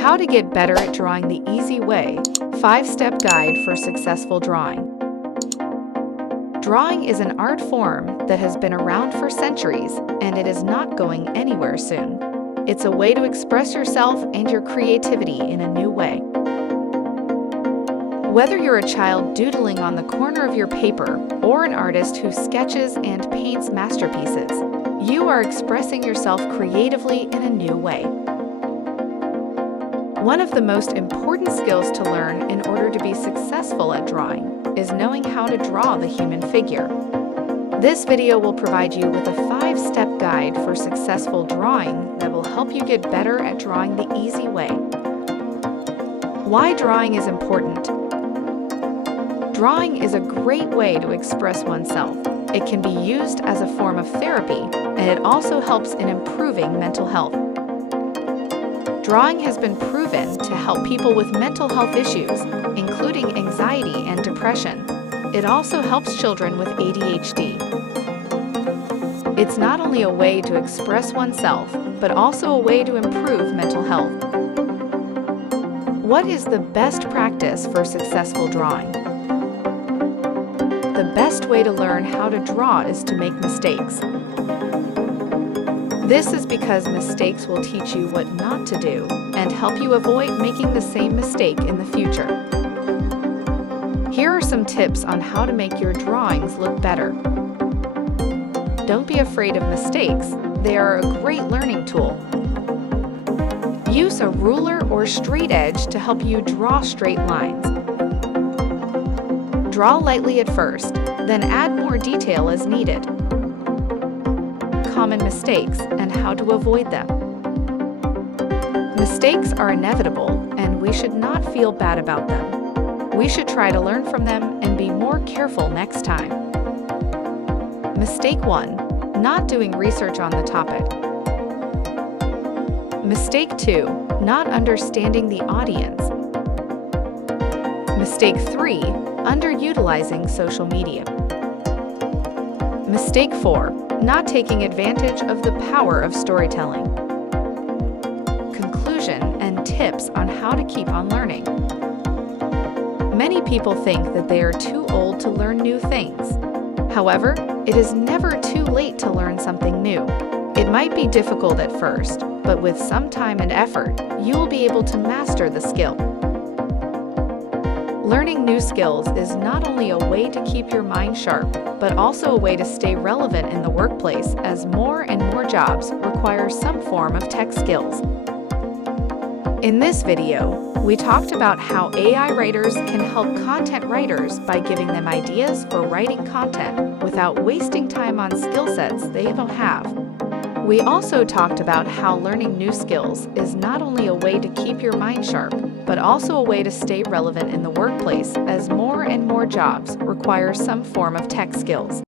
How to get better at drawing the easy way. 5-step guide for successful drawing. Drawing is an art form that has been around for centuries, and it is not going anywhere soon. It's a way to express yourself and your creativity in a new way. Whether you're a child doodling on the corner of your paper or an artist who sketches and paints masterpieces, you are expressing yourself creatively in a new way. One of the most important skills to learn in order to be successful at drawing is knowing how to draw the human figure. This video will provide you with a 5-step guide for successful drawing that will help you get better at drawing the easy way. Why drawing is important. Drawing is a great way to express oneself. It can be used as a form of therapy, and it also helps in improving mental health. Drawing has been proven to help people with mental health issues, including anxiety and depression. It also helps children with ADHD. It's not only a way to express oneself, but also a way to improve mental health. What is the best practice for successful drawing? The best way to learn how to draw is to make mistakes. This is because mistakes will teach you what not to do and help you avoid making the same mistake in the future. Here are some tips on how to make your drawings look better. Don't be afraid of mistakes. They are a great learning tool. Use a ruler or straight edge to help you draw straight lines. Draw lightly at first, then add more detail as needed. Common mistakes and how to avoid them. Mistakes are inevitable, and we should not feel bad about them. We should try to learn from them and be more careful next time. Mistake 1. Not doing research on the topic. Mistake 2. Not understanding the audience. Mistake 3. Underutilizing social media. Mistake 4. Not taking advantage of the power of storytelling. Conclusion and tips on how to keep on learning. Many people think that they are too old to learn new things. However, it is never too late to learn something new. It might be difficult at first, but with some time and effort, you will be able to master the skill. Learning new skills is not only a way to keep your mind sharp, but also a way to stay relevant in the workplace as more and more jobs require some form of tech skills. In this video, we talked about how AI writers can help content writers by giving them ideas for writing content without wasting time on skill sets they don't have. We also talked about how learning new skills is not only a way to keep your mind sharp, but also a way to stay relevant in the workplace as more and more jobs require some form of tech skills.